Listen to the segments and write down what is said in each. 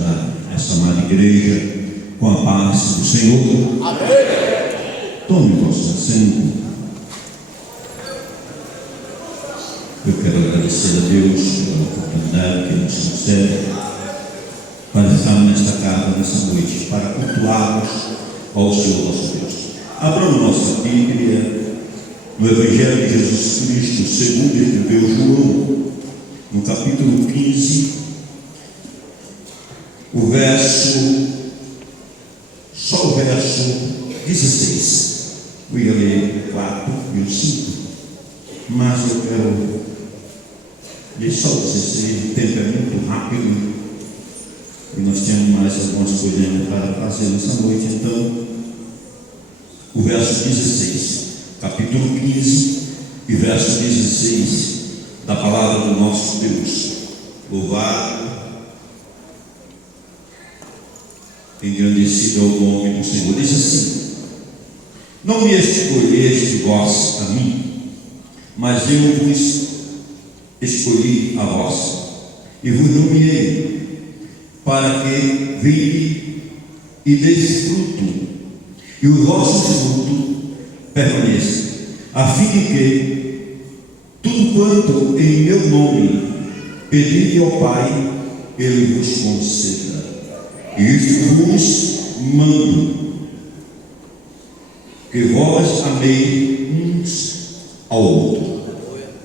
para essa amada igreja com a paz do Senhor. Amém. Tome vosso assento. Eu quero agradecer a Deus pela oportunidade que Ele nos concede para estarmos nesta casa nessa noite, para cultuarmos ao Senhor nosso Deus. Abramos nossa Bíblia no Evangelho de Jesus Cristo, segundo escreveu João, no capítulo 15, só o verso 16. Eu ia ler 4 e o 5, mas eu quero ler só o 16, o tempo é muito rápido e nós temos mais algumas coisas ainda para fazer nessa noite. Então, o verso 16, capítulo 15 e verso 16 da palavra do nosso Deus. Louvado, engrandecido é o nome do Senhor. Diz assim: não me escolheste vós a mim, mas eu vos escolhi a vós e vos nomeei para que vinde e deis fruto, e o vosso fruto permaneça, a fim de que tudo quanto em meu nome pedide ao Pai, Ele vos conceda. E isto vos mando, que vós ameis uns ao outro.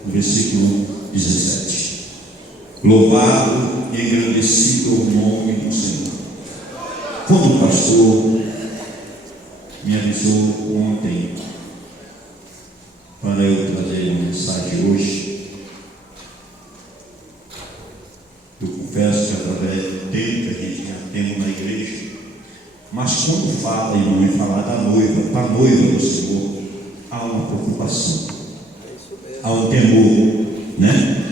Versículo 17. Louvado e engrandecido o nome do Senhor. Quando o pastor me avisou ontem para eu trazer uma mensagem hoje, eu confesso que através do tempo que a gente já temos na igreja, mas quando fala, irmão, em falar da noiva, para a noiva do Senhor, há uma preocupação, há um temor, né?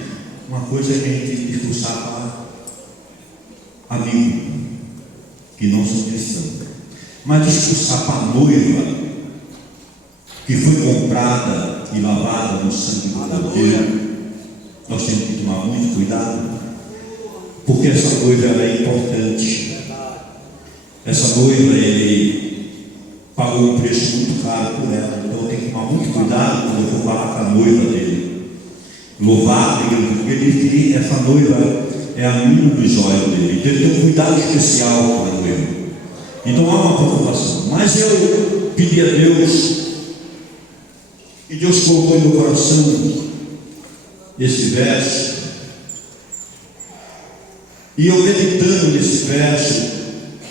Uma coisa é que a gente discursar para amigo, que não são cristãos, mas discursar para a noiva, que foi comprada e lavada no sangue do Cordeiro, nós temos que tomar muito cuidado, porque essa noiva ela é importante. Essa noiva, ele pagou um preço muito caro por ela, então tem que tomar muito cuidado quando eu vou falar com a noiva dele. Louvado, porque ele diz que essa noiva é a menina dos olhos dele, então ele tem um cuidado especial com a noiva. Então há uma preocupação, mas eu pedi a Deus, e Deus colocou no meu coração esse verso, e eu meditando nesse verso,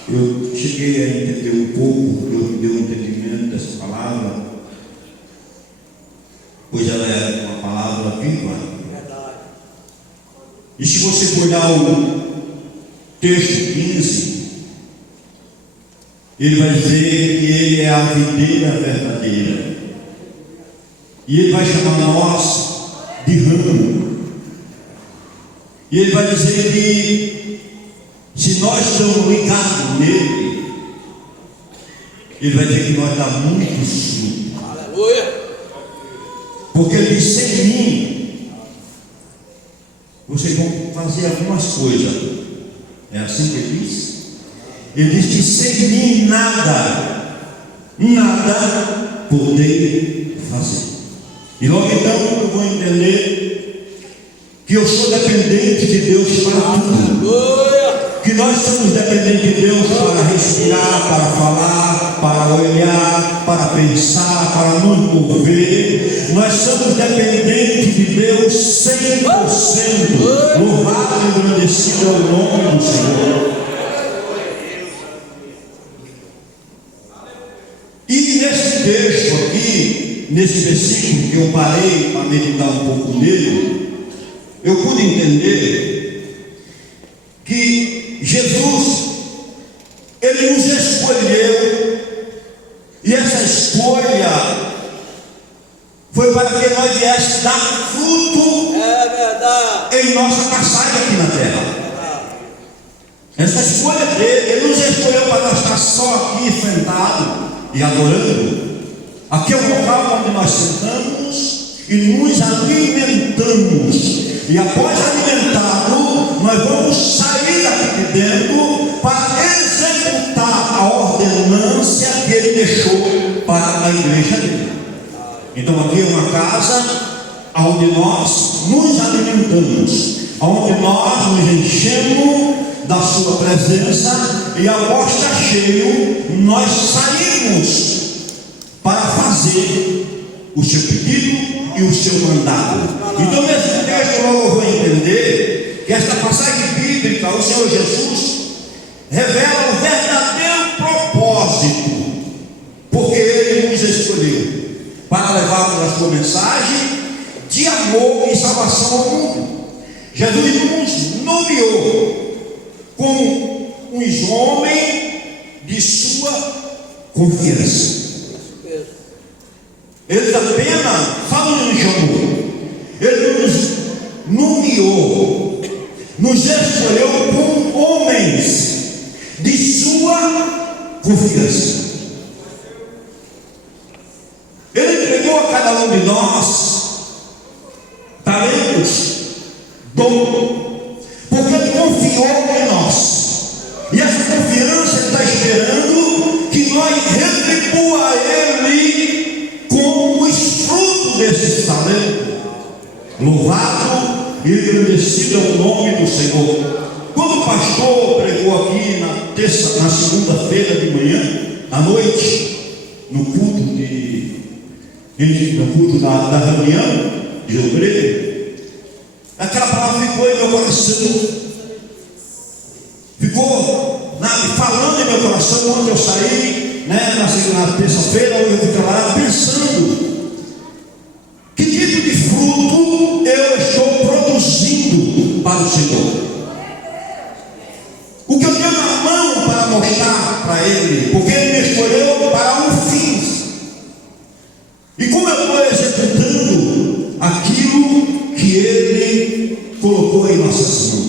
eu cheguei a entender um pouco, Deus me deu um entendimento dessa palavra, pois ela é uma palavra viva. E se você for olhar o texto 15, ele vai dizer que ele é a videira verdadeira, e ele vai chamar nós de ramo, e ele vai dizer que se nós estamos ligados nele, ele vai dizer que nós dá muito fruto. Aleluia! Porque ele diz: sem mim vocês vão fazer algumas coisas. É assim que ele diz? Ele diz que sem mim nada poderei fazer. E logo então eu vou entender que eu sou dependente de Deus para tudo. Que nós somos dependentes de Deus para respirar, para falar, para olhar, para pensar, para nos mover. Nós somos dependentes de Deus 100%. Louvado e engrandecido é o nome do Senhor. E nesse texto aqui, nesse versículo que eu parei para meditar um pouco nele, eu pude entender que Jesus, Ele nos escolheu, e essa escolha foi para que nós viéssemos dar fruto em nossa passagem aqui na terra. Essa escolha dele, Ele nos escolheu para nós estar só aqui sentado e adorando. Aqui é o local onde nós sentamos e nos alimentamos, e após alimentado, nós vamos sair daqui de dentro para executar a ordenância que ele deixou para a igreja dele. Então aqui é uma casa onde nós nos alimentamos, onde nós nos enchemos da sua presença, e após estar cheio, nós saímos para fazer o seu pedido e o seu mandado. Então nesse texto eu vou entender que esta passagem bíblica, o Senhor Jesus revela o verdadeiro propósito, porque Ele nos escolheu para levarmos a sua mensagem de amor e salvação ao mundo. Jesus nos nomeou como uns homens de sua confiança. Ele apenas falando de amor, Ele nos nomeou, nos escolheu como homens de sua confiança. Ele entregou a cada um de nós talentos, dom, porque Ele confiou em nós. E essa confiança Ele está esperando que nós retribua a Ele com os frutos desses talentos. Louvado e agradecido é o nome do Senhor. Quando o pastor pregou aqui na segunda-feira de manhã, à noite, no culto da reunião de Rio Preto, aquela palavra ficou em meu coração, ficou falando em meu coração. Quando eu saí, na terça-feira, eu fiquei lá pensando: que tipo de fruto eu estou produzindo para o Senhor? O que eu tenho na mão para mostrar para Ele, porque Ele me escolheu para um fim. E como eu estou executando aquilo que Ele colocou em nossas mãos?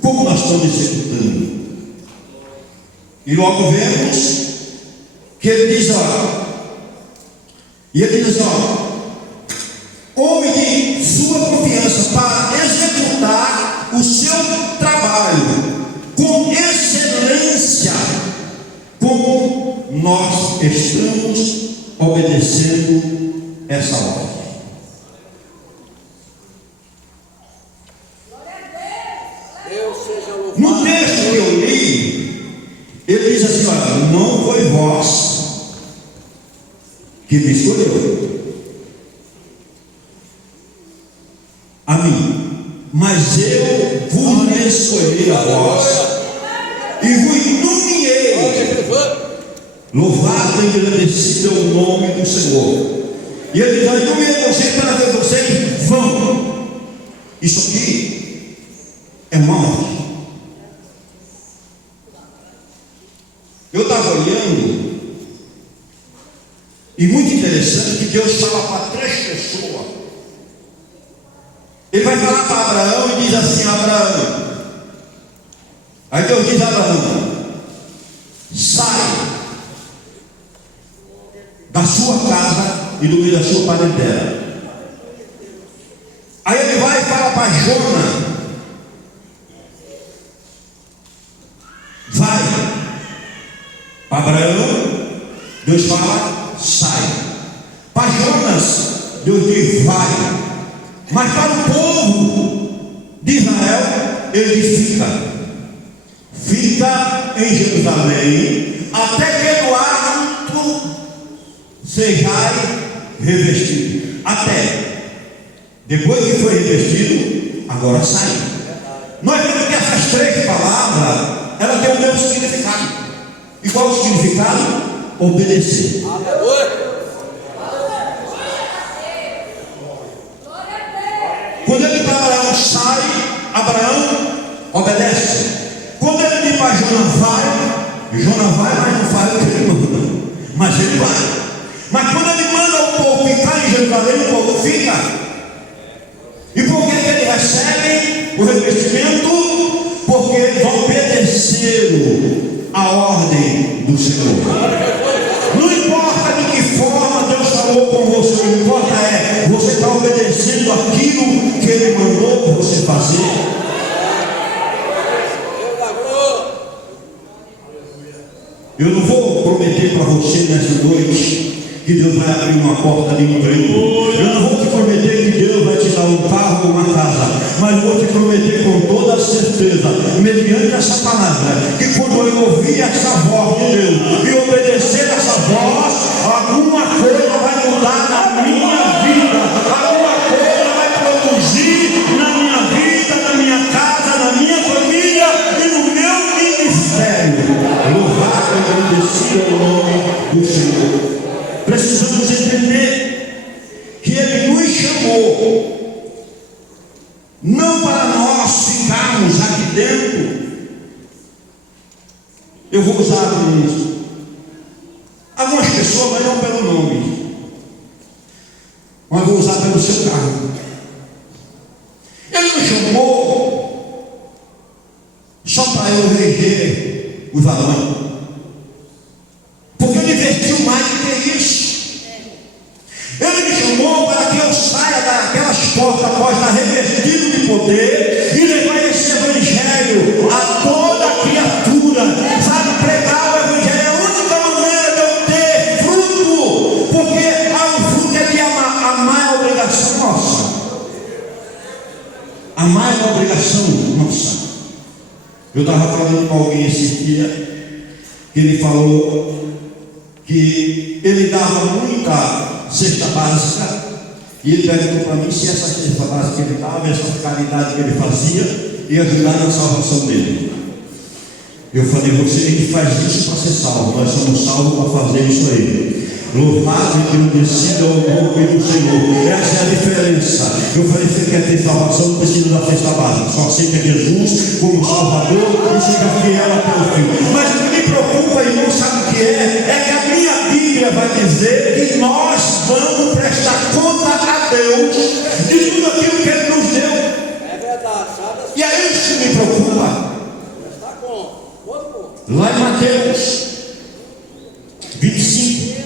Como nós estamos executando? E logo vemos que Ele diz: homem de sua confiança, para executar o seu trabalho com excelência, como nós estamos obedecendo essa ordem. No texto que eu li, ele diz assim: olha, não foi vós que me escolheu a mim, mas eu vos escolhi a vós e vos nomeei. Louvado e agradecido é o nome do Senhor. E ele diz: eu nomeei vocês para ver vocês vão. Isso aqui é uma ordem. Eu estava olhando, e muito interessante que Deus fala para 3 pessoas. Ele vai falar para Abraão e diz assim: Abraão. Aí Deus diz a Abraão: sai da sua casa e do meio da sua parentela. Aí ele vai e fala para Jonas: vai. Para Abraão, Deus fala: sai. Para Jonas, Deus diz: vai. Mas para o povo de Israel, ele diz: fica em Jerusalém, até que no alto sejais revestido. Até depois que foi revestido, agora sai. Nós vemos que essas 3 palavras, elas têm o mesmo significado. E qual o significado? Obedecer. Quando ele para Abraão sai, Abraão obedece. Quando ele diz para Jonas vai, mas não faz o que ele manda. Mas ele vai. Mas quando ele manda o povo ficar em Jerusalém, o povo fica. E por que ele recebe o revestimento? Porque eles obedeceram a ordem do Senhor. Não importa de que forma Deus falou com você, o que importa é você está obedecendo aquilo que Ele mandou você fazer. Eu não vou prometer para você nessa noite que Deus vai abrir uma porta de emprego. Eu não vou te prometer que Deus vai te dar um carro ou uma casa, mas vou te prometer com toda certeza, mediante essa palavra, que quando eu ouvir essa voz de Deus e obedecer essa voz, alguma coisa vai mudar na minha vida, alguma coisa vai produzir na minha vida, na minha casa, na minha família e no meu ministério. Louvado e agradecido é o nome do Senhor. Precisamos entender que Ele nos chamou não para nós ficarmos aqui dentro. Eu vou usar isso. Algumas pessoas, mas não pelo nome, mas vou usar pelo seu cargo. Ele nos chamou só para eu reger os varões, porque Ele investiu mais do que isso. Ele me chamou para que eu saia daquelas portas após estar revestido de poder e levar esse evangelho a toda criatura. Sabe, pregar o evangelho é a única maneira de eu ter fruto, porque o fruto é de amar a obrigação nossa. Amar é uma obrigação nossa. Eu estava falando com alguém esse dia, que ele falou que ele dava muita cesta básica, e ele perguntou para mim se essa cesta básica que ele dava, essa caridade que ele fazia, ia ajudar na salvação dele. Eu falei, você que faz isso para ser salvo, nós somos salvos para fazer isso aí. Louvado e agradecido ao nome do Senhor. Essa é a diferença. Eu falei, você quer ter salvação, não precisa da cesta básica, só aceita Jesus como Salvador e seja fiel até o fim. Mas o que me preocupa, irmão, sabe o que é que a minha Bíblia vai dizer que nós vamos prestar conta a Deus de tudo aquilo que Ele nos deu. É verdade, sabe? E é isso que me preocupa. Prestar conta. Lá em Mateus 25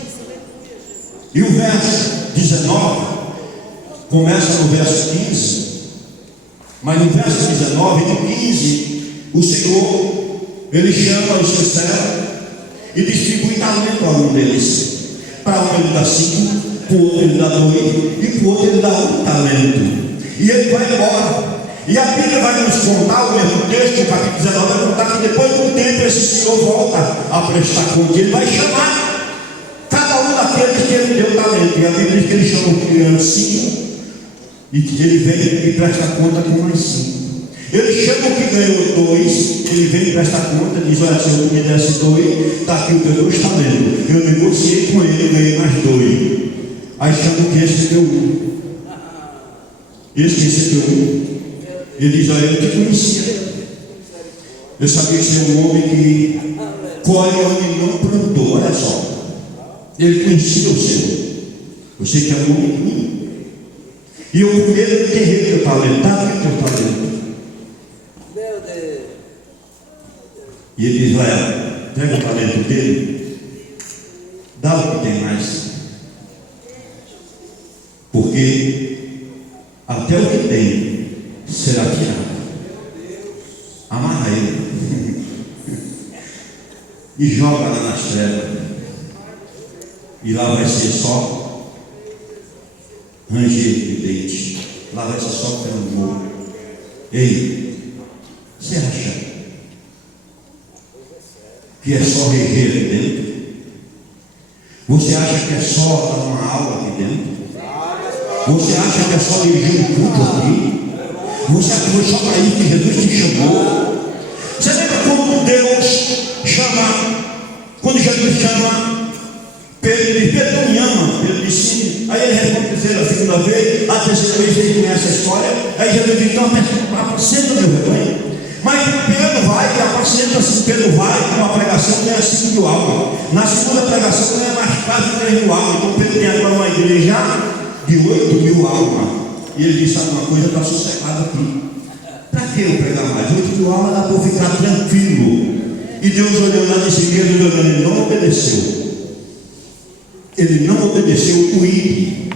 e o verso 19 começa no verso 15, mas no verso 19 e no 15 o Senhor, Ele chama os seus servos e distribui talento a um deles. Para um ele dá 5, para o outro ele dá 2 e para o outro ele dá 1 talento, e ele vai embora. E a Bíblia vai nos contar, o mesmo texto, o capítulo 19 vai contar que depois de um tempo esse Senhor volta a prestar conta. Ele vai chamar cada um daqueles que Ele deu talento, e a Bíblia diz que Ele chama o que ganhou 5 e que ele vem e presta conta com mais 5. Ele chama o que ganhou 2, ele vem e presta conta e diz, olha, se eu me desse 2, está aqui o teu 2 talentos. Eu negociei com ele e ganhei mais 2. Aí chama o que recebeu 1. Esse que recebeu 1, ele diz, olha, eu te conhecia. Eu sabia que você é um homem que colhe onde não plantou. Olha só, ele conhecia o Senhor. Você que é um homem ruim. E eu com medo de ter teu talento. Está aqui o teu talento. Meu Deus. E ele diz, olha, pega o talento dele, dá o que tem mais, porque até o que tem será tirado. Amarra ele e joga lá nas trevas, e lá vai ser só ranger de dente, lá vai ser só pelo morro. Ei, você acha que é só reger aqui dentro? Você acha que é só dar uma aula aqui dentro? Você acha que é só dirigir um culto aqui? Você acha que foi só para isso que Jesus te chamou? Você lembra quando Deus chama, quando Jesus chama Pedro, ele diz, Pedro, não me ama? Pedro disse sim. Aí ele responde a segunda vez, a terceira vez ele conhece a história. Aí Jesus diz, então apacenta meu rebanho. Mas Pedro vai e apacenta assim, Pedro vai com uma pregação ganha 5.000 almas. Na segunda pregação ganha mais quase 3.000 almas. Então Pedro tem agora uma igreja de 8.000 almas. E ele disse, sabe uma coisa, está sossegado aqui. Para que eu pregar mais? 8.000 almas dá para eu ficar tranquilo. E Deus olhou lá nesse mesmo, ele não obedeceu. Ele não obedeceu o ir.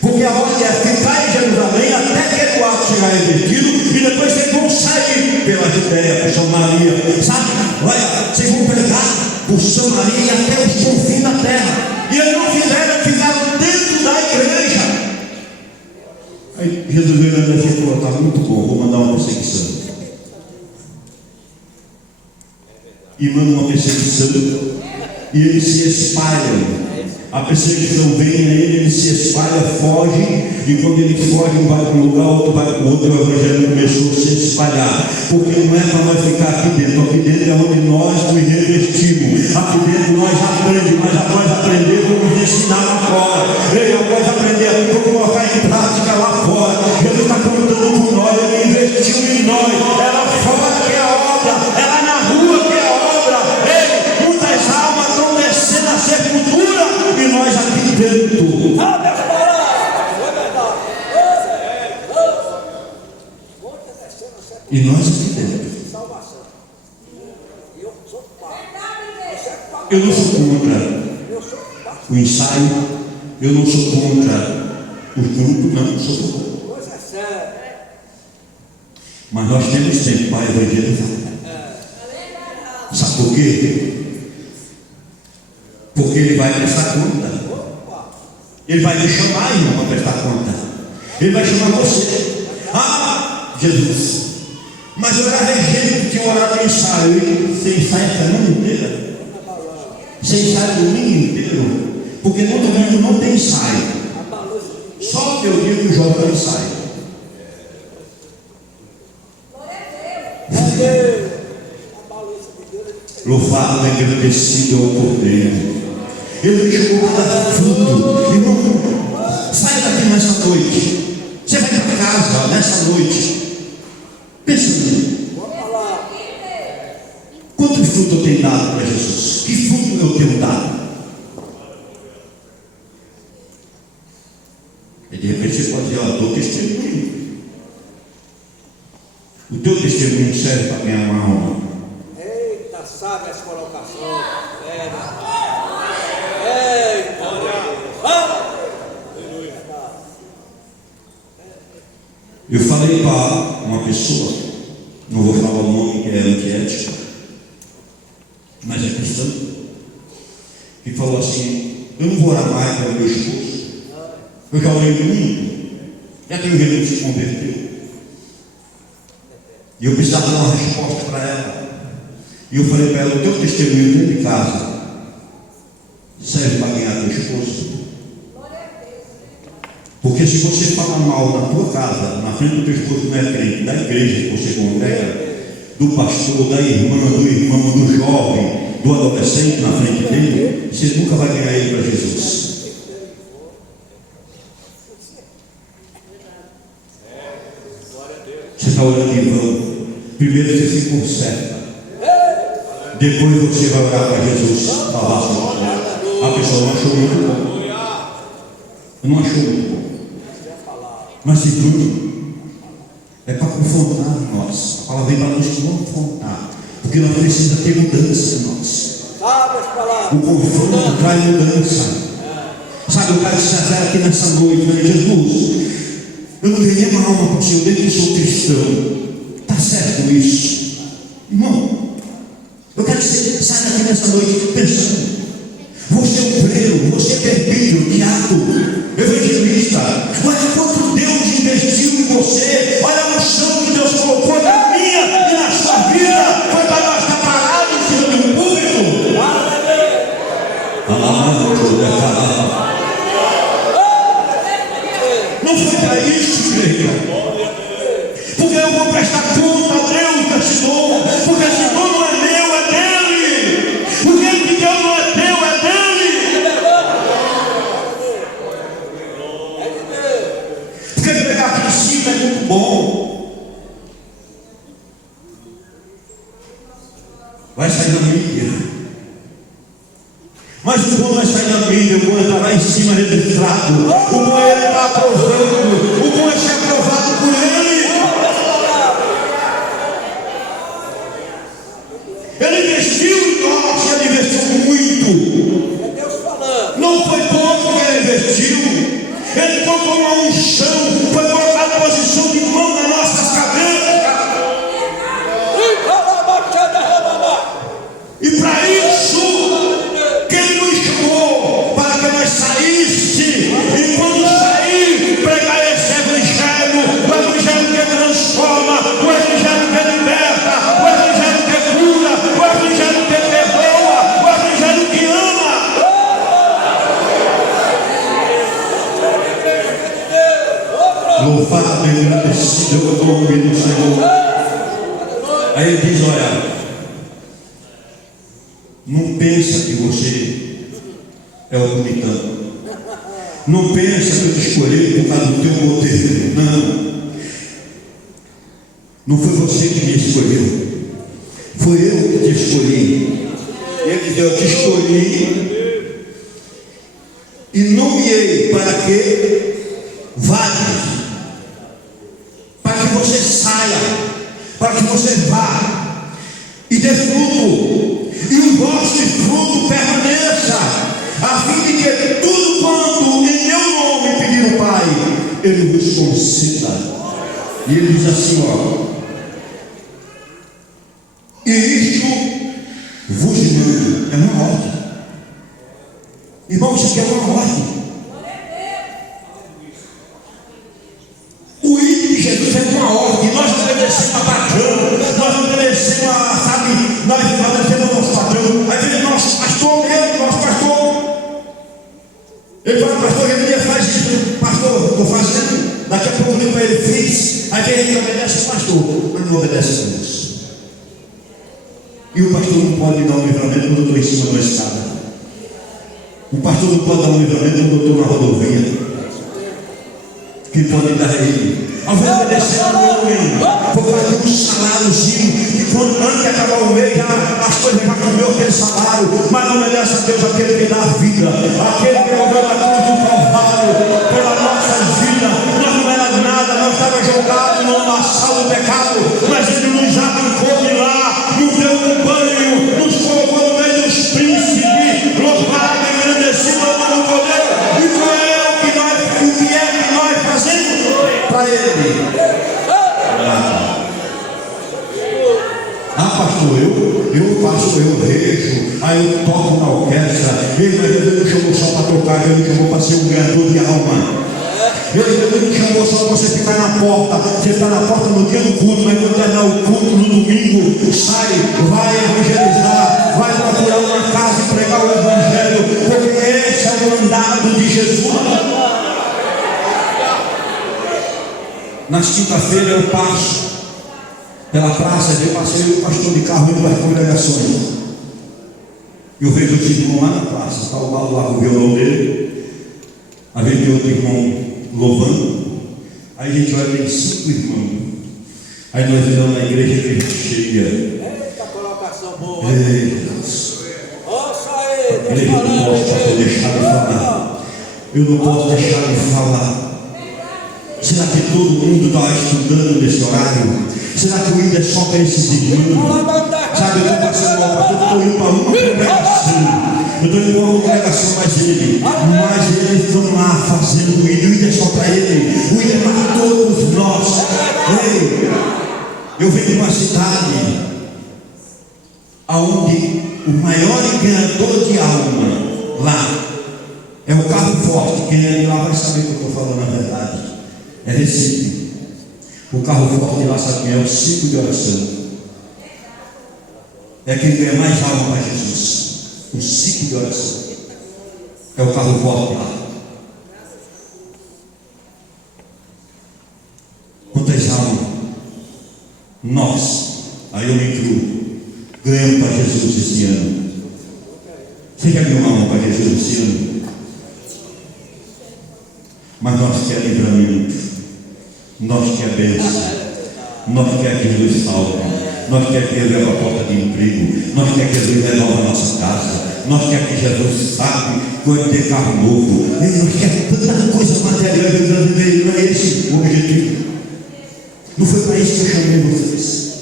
Porque a ordem é ficar em Jerusalém até que o ato chegar revestido, e depois vocês vão sair pela Judéia, por Samaria, sabe? Olha, vocês vão pregar por Samaria e até os confins da terra. E eles não fizeram dentro da igreja. Aí Jesus veio na igreja e falou: está muito bom, vou mandar uma perseguição. E manda uma perseguição, e eles se espalham. A perseguição vem a ele se espalha, foge, e quando ele foge, um vai para um lugar, outro vai para o outro, o evangelho começou a se espalhar, porque não é para nós ficar aqui dentro é onde nós nos revestimos, aqui dentro nós aprendemos, mas após aprender, vamos ensinar lá fora. Ei, após aprender aqui, vamos colocar em prática lá fora. Jesus está contando com nós, ele investiu em nós, é lá fora que é a obra, é lá na rua que é a obra. Ei, muitas almas estão descendo a sepultura, e nós aqui dentro. Ah, meus palavras, é verdade. E nós aqui dentro. Salvação. Eu sou pai. Eu não sou contra Eu sou pai. o ensaio, eu não sou contra os grupos, não sou contra. Coisa séria. Mas nós temos tempo para evangelizar. Sabe por quê? Porque ele vai prestar conta. Ele vai me chamar, irmão, para prestar conta. Ele vai chamar você. Ah, Jesus, mas eu era regente que tinha orado em ensaio. Você ensaia a semana inteira? Você ensaia o domingo inteiro? Porque no domingo não tem ensaio. Só que eu digo que o jovem ensaio. Louvado e agradecido ao Cordeiro. Ele me chamou para dar fruto. Irmão, sai daqui nessa noite. Você vai para casa nessa noite. Pensa nisso. Quanto fruto eu tenho dado para Jesus? Que fruto eu tenho dado? E de repente você pode dizer: eu dou testemunho. O teu testemunho serve para ganhar uma alma. Eita, sabe as colocações. Eita, eu falei para uma pessoa, não vou falar o nome que é antiético, mas é cristão, que falou assim: eu não vou orar mais pelo meu esposo, eu já orei muito, já tenho medo de se converter. E eu precisava dar uma resposta para ela. E eu falei para ela: o teu testemunho dentro de casa serve para ganhar teu esposo. Porque se você falar mal na tua casa, na frente do teu esposo que não é crente, da igreja que você congrega, do pastor, da irmã, do irmão, do jovem, do adolescente na frente dele, você nunca vai ganhar ele para Jesus. Você está orando em vão. Primeiro você se conserta, depois você vai orar para Jesus falar sobre você. A pessoa não achou muito bom. Não achou muito bom. Mas segundo, é para confrontar nós. A palavra vem para nos confrontar, porque nós precisamos ter mudança em nós. sabe as palavras. O confronto traz mudança. Sabe, eu quero te dizer aqui nessa noite, né? Jesus, eu não ganhei uma alma para o Senhor desde que sou cristão. Está certo isso? Irmão, eu quero que você saia daqui nessa noite pensando: você é um freiro, você é perfeito, diácono, evangelista. Olha quanto Deus investiu em você. Olha a unção que Deus colocou na minha e na sua vida. Foi para nós estar parados em cima de um púlpito. Não foi para isso, igreja. Porque eu vou prestar conta a Deus desse dom. Porque esse dom não é meu, é dele. Porque ele que deu não é teu, é dele. Porque pegar aqui em cima é muito bom. Vai sair da mídia. Mas o bom não é sair da mídia, o bom é estar lá em cima registrado. O bom é ele estar aprovando. O bom é ser aprovado por ele. Ele investiu em nós, ele investiu muito. É Deus falando. Não foi pouco que ele investiu. Ele colocou uma unção, foi colocado a posição de mão nas nossas cabeças. E para isso eu estou ouvindo o Senhor. Aí ele diz, olha, não pensa que você é o bonitão. Não pensa que eu te escolhi por causa do teu modelo. Não. Não foi você que me escolheu. Foi eu que te escolhi. Ele diz, eu te escolhi e nomeei para que vá, para que você saia, para que você vá e dê fruto, e o vosso fruto permaneça, a fim de que tudo quanto em meu nome pedir o Pai, Ele vos conceda. E Ele diz assim, ó, e isto vos mando, é uma ordem. Irmão, isso aqui é uma ordem. O ídolo de Jesus é uma ordem. Nós não obedecemos a patrão, nós não obedecemos a, sabe, nós obedecemos ao nosso patrão. Aí vem nosso pastor, nosso pastor. Ele fala, pastor, ele faz isso, pastor, estou fazendo. Daqui a pouco eu ligo para ele, fiz. Aí vem ele obedece o pastor, mas não obedece a Deus. E o pastor não pode dar um livramento quando eu estou em cima de uma escada. O pastor não pode dar um livramento quando eu estou na rodovia. Quem pode dar é ele. Ao invés de obedecer ao homem, vou fazer um saláriozinho. E quando antes de acabar o mês, as coisas já comeu aquele salário. Mas não obedece a Deus, aquele que dá a vida, aquele que morreu na cruz do Calvário pela nossa vida. Nós não era nada, nós estávamos jogados no lamaçal do pecado, mas ele nos arrancou de lá, nos deu um banho, nos colocou no meio dos príncipes, louvado, engrandecido ao nome do poder. E foi o que é que nós fazemos para ele? Pastor, eu faço, eu rejo, aí eu toco na orquestra. Ele não chamou só para tocar, ele chamou para ser um ganhador de alma. Ele não chamou só para você ficar na porta. Você está na porta no dia do culto, mas quando terminar o culto no domingo, sai, vai evangelizar, vai procurar uma casa e pregar o evangelho, porque esse é o mandado de Jesus. Nas quinta-feira eu passo pela praça, eu passei o pastor de carro indo para as congregações. Eu vejo os irmãos lá na praça, está o Paulo lá com o violão dele, a gente tem outro irmão louvando, aí a gente olha, tem 5 irmãos, aí nós vemos na igreja cheia. Eita, colocação boa. Eita, eu não posso deixar de falar. Eu não posso deixar de falar. Será que todo mundo está estudando nesse horário? Será que o índio é só para esses irmãos? Sabe, eu estou passando mal, pastor, estou indo para uma congregação. Eu estou indo para uma congregação, mas eles estão lá fazendo o índio é só para ele. O índio é para todos nós. Ei, eu venho de uma cidade onde o maior ganhador de alma lá é o carro forte. Quem é de lá vai saber o que eu estou falando na verdade. É Recife. O carro forte lá, sabe quem é? O ciclo de oração. É quem ganha mais alma para Jesus. O ciclo de oração. É o carro forte lá. Quantas almas nós, aí eu me incluo, ganhamos para Jesus esse ano? Você já ganhou uma alma para Jesus esse ano? Mas nós queremos livramento. Nós queremos bênção, nós queremos que Jesus salve, nós queremos que Ele leve a porta de emprego, nós queremos que Jesus renove a nossa casa, nós queremos que Jesus sabe quando ter carro novo, nós queremos tanta coisa material, não é esse o objetivo. Não foi para isso que eu chamei vocês,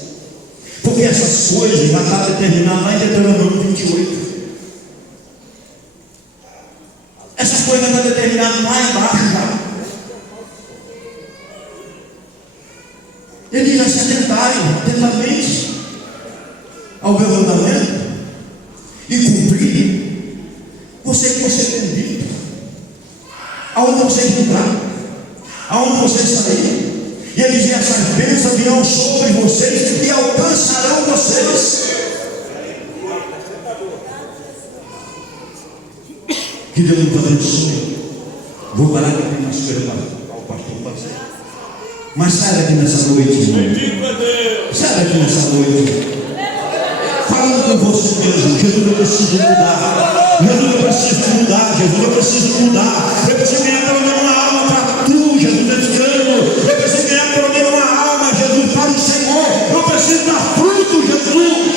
porque essas coisas já estão determinadas lá em Deuteronômio 28. Essas coisas já estão determinadas lá embaixo já. Ele diz assim: atentai atentamente ao meu mandamento e cumprir. Você que você tem dito, aonde vocês entrar, aonde vocês sair. E ele diz: essas bênçãos virão sobre vocês e alcançarão vocês. Que Deus nos abençoe. Vou parar de ter mais coisa para o pastor fazer. Mas sai daqui nessa noite, irmão. Bendito é Deus. Sai daqui nessa noite. Falando com você mesmo. Jesus, eu preciso mudar. Jesus, eu preciso mudar. Jesus, eu preciso mudar. Eu preciso ganhar pelo menos uma alma para tu, Jesus, esse ano. Eu preciso ganhar pelo menos uma alma, Jesus, para o Senhor. Eu preciso dar fruto, Jesus.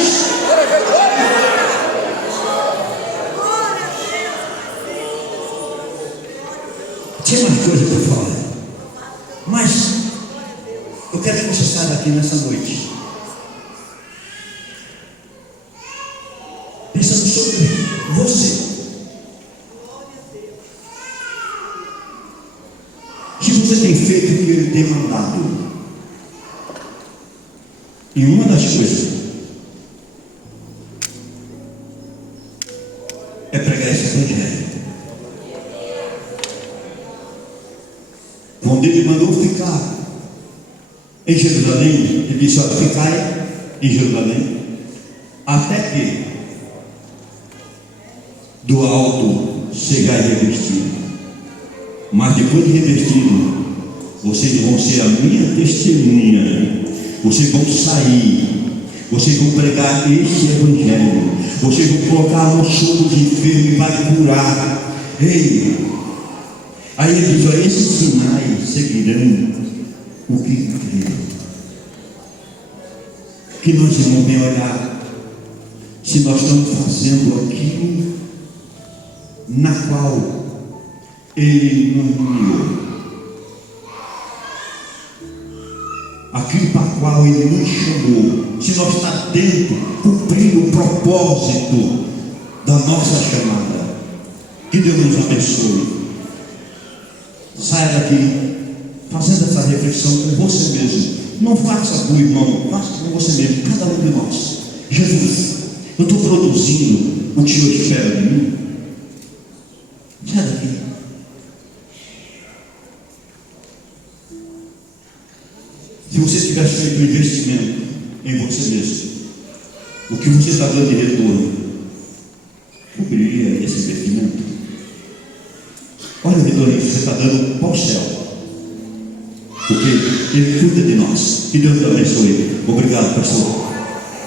Tinha mais coisa para falar, mas eu quero que você saia daqui nessa noite pensando sobre você. Se você tem feito o que Ele tem mandado, e uma das coisas é pregar esse evangelho. Quando Ele mandou ficar em Jerusalém, Ele disse: olha, ficai em Jerusalém, até que do alto chegai revestido. Mas depois de revestido, vocês vão ser a minha testemunha. Vocês vão sair, vocês vão pregar este evangelho, vocês vão colocar no soro de enfermo e vai curar. Ei! Aí ele diz: olha, esses sinais seguirão o que crê. Que nós vamos bem olhar se nós estamos fazendo aquilo na qual Ele nos uniu, aquilo para o qual Ele nos chamou, se nós estamos dentro, cumprindo o propósito da nossa chamada. Que Deus nos abençoe. Saia daqui fazendo essa reflexão com você mesmo. Não faça com o irmão, faça com você mesmo, cada um de nós. Jesus, eu estou produzindo o que o Senhor espera de mim? Saia daqui. Se você tivesse feito um investimento em você mesmo, o que você está dando de retorno cobriria esse investimento? Olha o retorno que você está dando para o céu, porque Ele cuida de nós. Que Deus te abençoe. Obrigado, pastor.